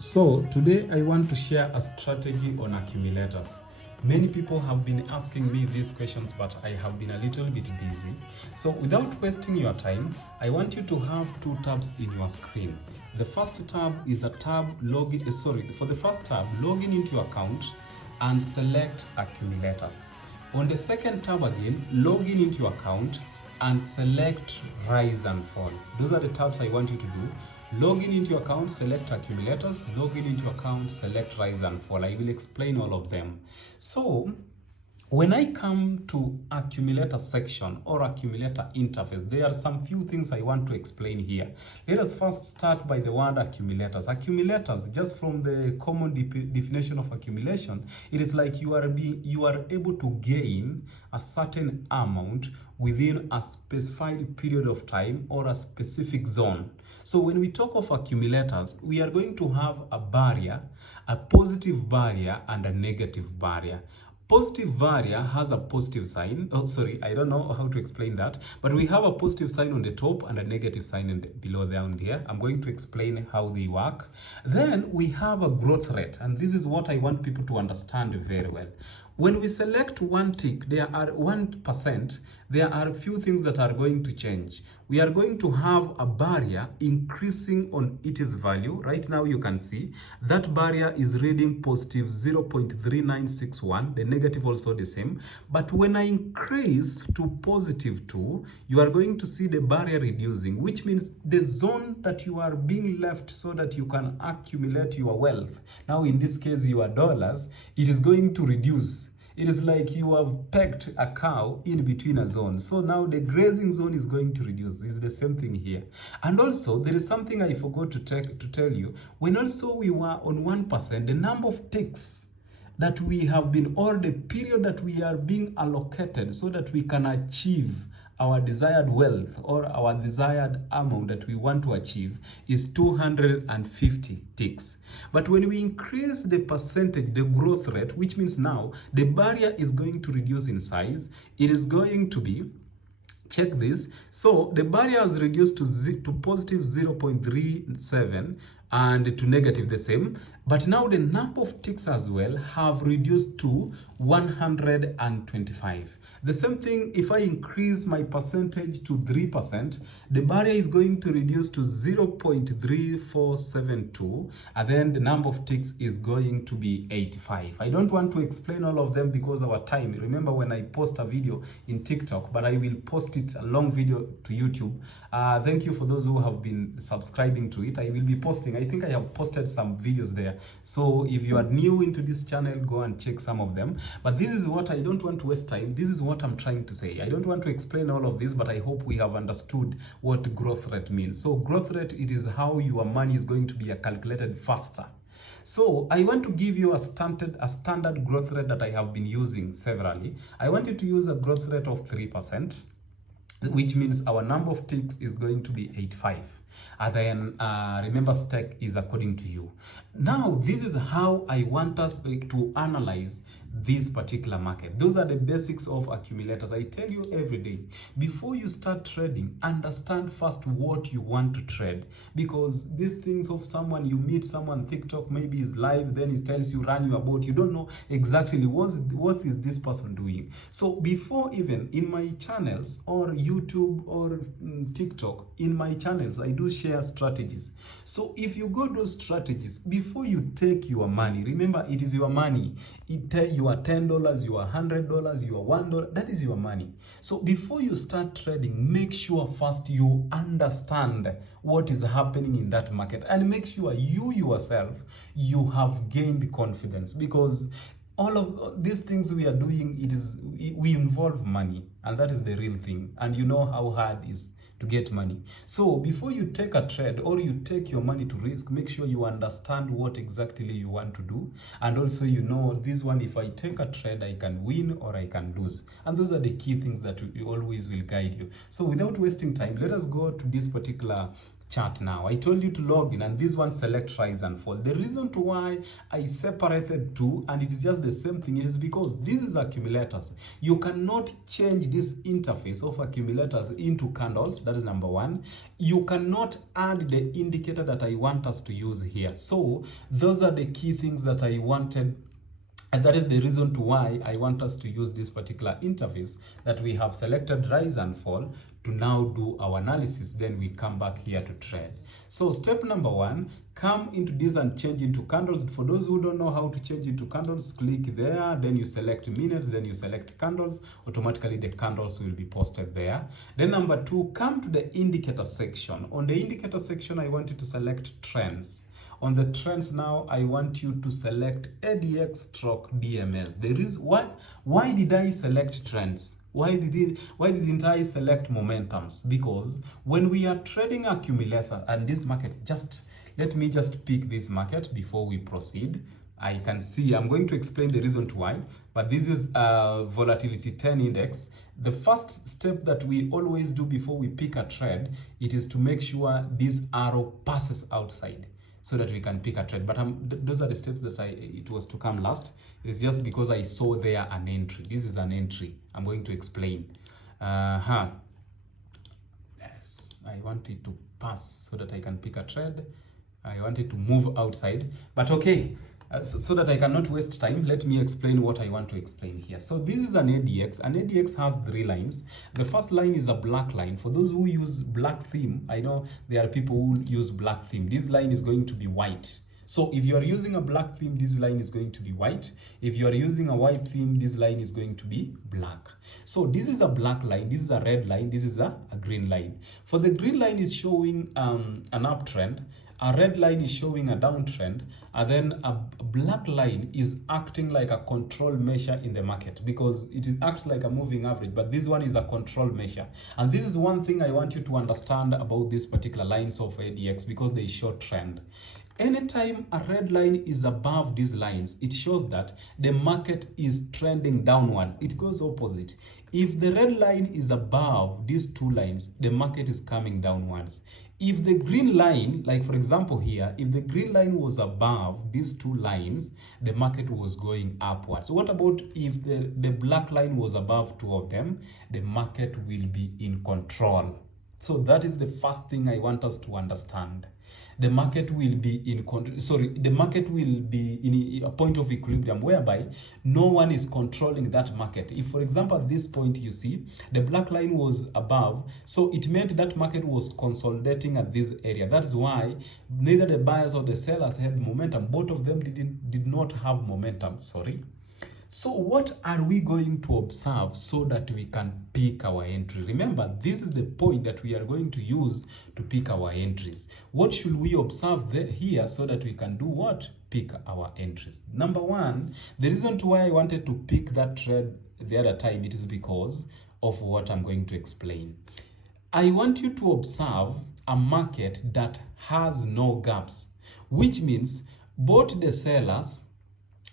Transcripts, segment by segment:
So today I want to share a strategy on accumulators. Many people have been asking me these questions, but I have been a little bit busy. So without wasting your time, I want you to have two tabs in your screen. The first tab is a tab for the first tab, log in into your account and select accumulators. On the second tab again, log in into your account and select rise and fall. Those are the tabs I want you to do. Log in into your account, select accumulators, log in into your account, select rise and fall. I will explain all of them. So when I come to accumulator section or accumulator interface, there are some few things I want to explain here. Let us first start by the word accumulators. Accumulators, just from the common definition of accumulation, it is like you are able to gain a certain amount within a specified period of time or a specific zone. So when we talk of accumulators, we are going to have a barrier, a positive barrier and a negative barrier. Positive barrier has a positive sign. Oh, sorry, I don't know how to explain that. But we have a positive sign on the top and a negative sign below down here. I'm going to explain how they work. Then we have a growth rate. And this is what I want people to understand very well. When we select one tick, there are 1%, there are a few things that are going to change. We are going to have a barrier increasing on its value. Right now you can see that barrier is reading positive 0.3961, the negative also the same. But when I increase to positive 2, you are going to see the barrier reducing, which means the zone that you are being left so that you can accumulate your wealth. Now in this case, your dollars, it is going to reduce. It is like you have pegged a cow in between a zone. So now the grazing zone is going to reduce. It's the same thing here. And also, there is something I forgot to tell you. When also we were on 1%, the number of ticks that we have been, or the period that we are being allocated so that we can achieve our desired wealth or our desired amount that we want to achieve is 250 ticks. But when we increase the percentage, the growth rate, which means now the barrier is going to reduce in size, it is going to be, check this, so the barrier has reduced to positive 0.37 and to negative the same, but now the number of ticks as well have reduced to 125. The same thing, if I increase my percentage to 3%, the barrier is going to reduce to 0.3472, and then the number of ticks is going to be 85. I don't want to explain all of them because of our time. Remember when I post a video in TikTok, but I will post it a long video to YouTube. Thank you for those who have been subscribing to it. I will be posting, I think I have posted some videos there. So if you are new into this channel, go and check some of them. But this is what I don't want to waste time. This is what I'm trying to say. I don't want to explain all of this, but I hope we have understood what growth rate means. So growth rate, it is how your money is going to be calculated faster. So I want to give you a standard growth rate that I have been using severally. I want you to use a growth rate of 3%, which means our number of ticks is going to be 85. And then remember, stake is according to you. Now, this is how I want us to analyze this particular market. Those are the basics of accumulators. I tell you every day, before you start trading, understand first what you want to trade. Because these things of someone, you meet someone, TikTok maybe is live, then it tells you, run your boat. You don't know exactly what is this person doing. So before, even in my channels or YouTube or TikTok, in my channels, I do share strategies. So if you go those strategies, before you take your money, remember it is your money. Your $10, your $100, your $1, that is your money. So before you start trading, make sure first you understand what is happening in that market and make sure you yourself, you have gained confidence, because all of these things we are doing, we involve money, and that is the real thing. And you know how hard it is to get money. So before you take a trade or you take your money to risk, make sure you understand what exactly you want to do. And also, you know, this one, if I take a trade, I can win or I can lose. And those are the key things that always will guide you. So without wasting time, let us go to this particular chart now. I told you to log in, and this one select rise and fall. The reason to why I separated two and it is just the same thing, it is because this is accumulators. You cannot change this interface of accumulators into candles. That is number one. You cannot add the indicator that I want us to use here. So those are the key things that I wanted, and that is the reason to why I want us to use this particular interface that we have selected rise and fall to now do our analysis. Then we come back here to trade. So step number one, come into this and change into candles. For those who don't know how to change into candles, click there, then you select minutes, then you select candles. Automatically the candles will be posted there. Then number two, come to the indicator section. On the indicator section, I want you to select trends. On the trends now, I want you to select ADX stroke DMS. There is why did I select trends? Why didn't I select momentums? Because when we are trading accumulators and this market, let me pick this market before we proceed. I can see, I'm going to explain the reason why, but this is a volatility 10 index. The first step that we always do before we pick a trade, it is to make sure this arrow passes outside, so that we can pick a trade. But those are the steps that it was to come last. It's just because I saw there an entry. This is an entry. I'm going to explain. Yes, I want it to pass so that I can pick a trade. I want it to move outside, but okay. So that I cannot waste time, let me explain what I want to explain here. So this is an ADX. An ADX has 3 lines. The first line is a black line. For those who use black theme, I know there are people who use black theme. This line is going to be white. So if you are using a black theme, this line is going to be white. If you are using a white theme, this line is going to be black. So this is a black line, this is a red line, this is a green line. For the green line is showing an uptrend, a red line is showing a downtrend, and then a black line is acting like a control measure in the market, because it acts like a moving average, but this one is a control measure. And this is one thing I want you to understand about these particular lines of ADX, because they show trend. Anytime a red line is above these lines, it shows that the market is trending downward. It goes opposite. If the red line is above these 2 lines, the market is coming downwards. If the green line, like for example here, if the green line was above these 2 lines, the market was going upwards. What about if the black line was above 2 of them? The market will be in control. So that is the first thing I want us to understand. The market will be the market will be in a point of equilibrium whereby no one is controlling that market. If, for example, at this point you see the black line was above, so it meant that market was consolidating at this area. That is why neither the buyers or the sellers had momentum. Both of them did not have momentum. So what are we going to observe so that we can pick our entry? Remember, this is the point that we are going to use to pick our entries. What should we observe here so that we can do what? Pick our entries. Number one, the reason why I wanted to pick that trade the other time, it is because of what I'm going to explain. I want you to observe a market that has no gaps, which means both the sellers,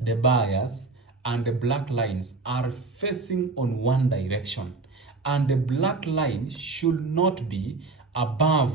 the buyers, and the black lines are facing on one direction, and the black line should not be above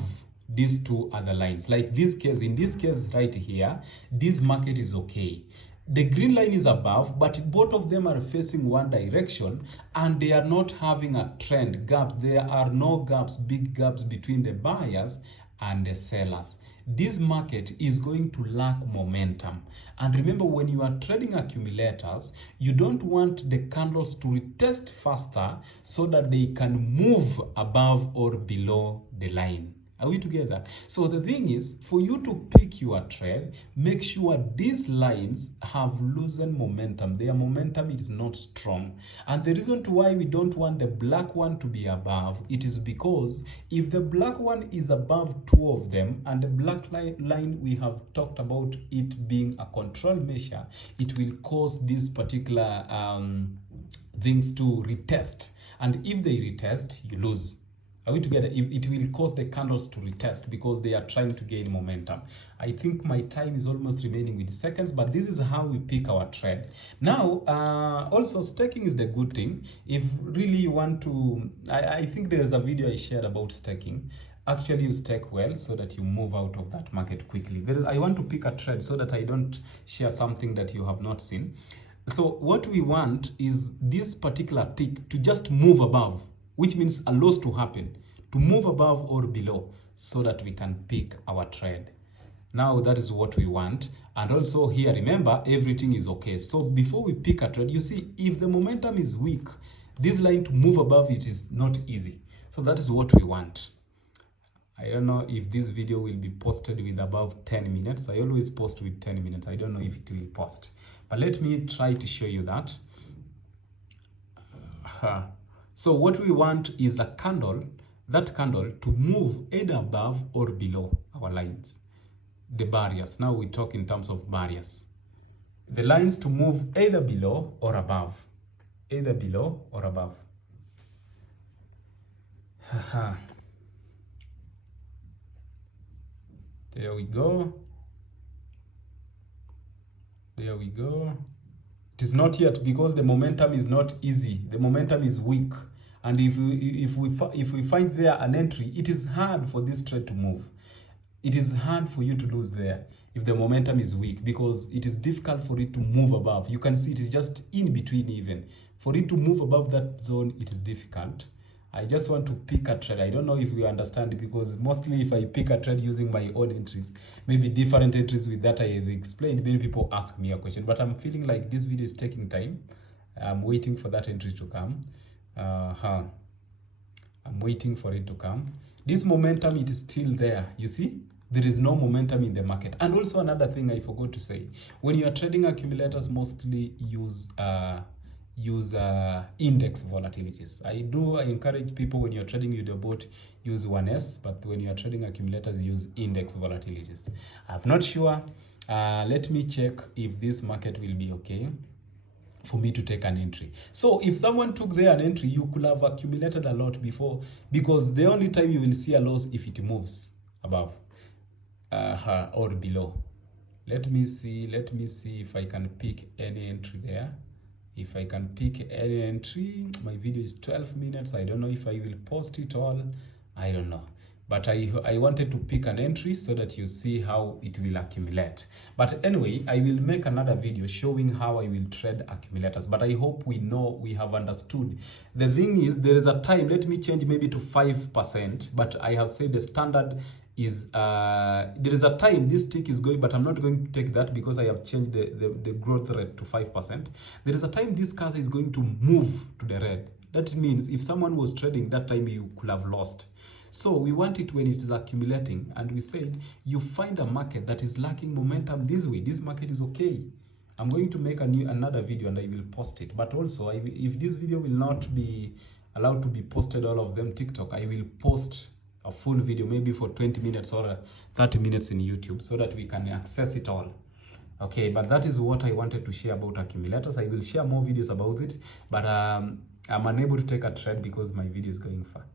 these 2 other lines. Like this case, in this case right here, this market is okay. The green line is above, but both of them are facing one direction, and they are not having a trend gaps. There are no gaps, big gaps between the buyers and the sellers. This market is going to lack momentum. And remember, when you are trading accumulators, you don't want the candles to retest faster so that they can move above or below the line. Are we together? So the thing is, for you to pick your trade, make sure these lines have loosened momentum. Their momentum is not strong. And the reason why we don't want the black one to be above, it is because if the black one is above 2 of them, and the black line we have talked about it being a control measure, it will cause these particular things to retest. And if they retest, you lose. Are we together? It will cause the candles to retest because they are trying to gain momentum. I think my time is almost remaining with seconds, but this is how we pick our trade. Now, also staking is the good thing. If really you want to, I think there's a video I shared about staking. actually use tech well so that you move out of that market quickly. I want to pick a trend so that I don't share something that you have not seen. So what we want is this particular tick to just move above, which means a loss to happen, to move above or below so that we can pick our trade. Now that is what we want. And also here, remember, everything is okay. So before we pick a trade, you see, if the momentum is weak, this line to move above it is not easy. So that is what we want. I don't know if this video will be posted with above 10 minutes. I always post with 10 minutes. I don't know if it will post. But let me try to show you that. So what we want is a candle, that candle to move either above or below our lines. The barriers. Now we talk in terms of barriers. The lines to move either below or above. Either below or above. There we go. There we go. It is not yet because the momentum is not easy. The momentum is weak. And if we find there an entry, it is hard for this trade to move. It is hard for you to lose there if the momentum is weak, because it is difficult for it to move above. You can see it is just in between even. For it to move above that zone, it is difficult. I just want to pick a trade. I don't know if you understand, because mostly if I pick a trade using my own entries, maybe different entries with that I have explained, many people ask me a question, but I'm feeling like this video is taking time. I'm waiting for that entry to come. I'm waiting for it to come. This momentum, it is still there. You see, there is no momentum in the market. And also another thing I forgot to say, when you are trading accumulators, mostly use index volatilities. I encourage people, when you're trading with your bot, use 1S, but when you're trading accumulators, use index volatilities. I'm not sure. Let me check if this market will be okay for me to take an entry. So if someone took there an entry, you could have accumulated a lot before, because the only time you will see a loss if it moves above or below. Let me see if I can pick any entry there. If I can pick any entry, my video is 12 minutes. I don't know if I will post it all. I don't know. But I wanted to pick an entry so that you see how it will accumulate. But anyway, I will make another video showing how I will trade accumulators. But I hope we have understood. The thing is, there is a time, let me change maybe to 5%, but I have said the standard is, there is a time this tick is going, but I'm not going to take that because I have changed the growth rate to 5%. There is a time this cursor is going to move to the red. That means if someone was trading that time, you could have lost. So we want it when it is accumulating, and we said you find a market that is lacking momentum this way. This market is okay. I'm going to make another video and I will post it. But also, if this video will not be allowed to be posted, all of them TikTok, I will post a full video, maybe for 20 minutes or 30 minutes in YouTube, so that we can access it all. Okay, but that is what I wanted to share about accumulators. I will share more videos about it, but I'm unable to take a trade because my video is going far.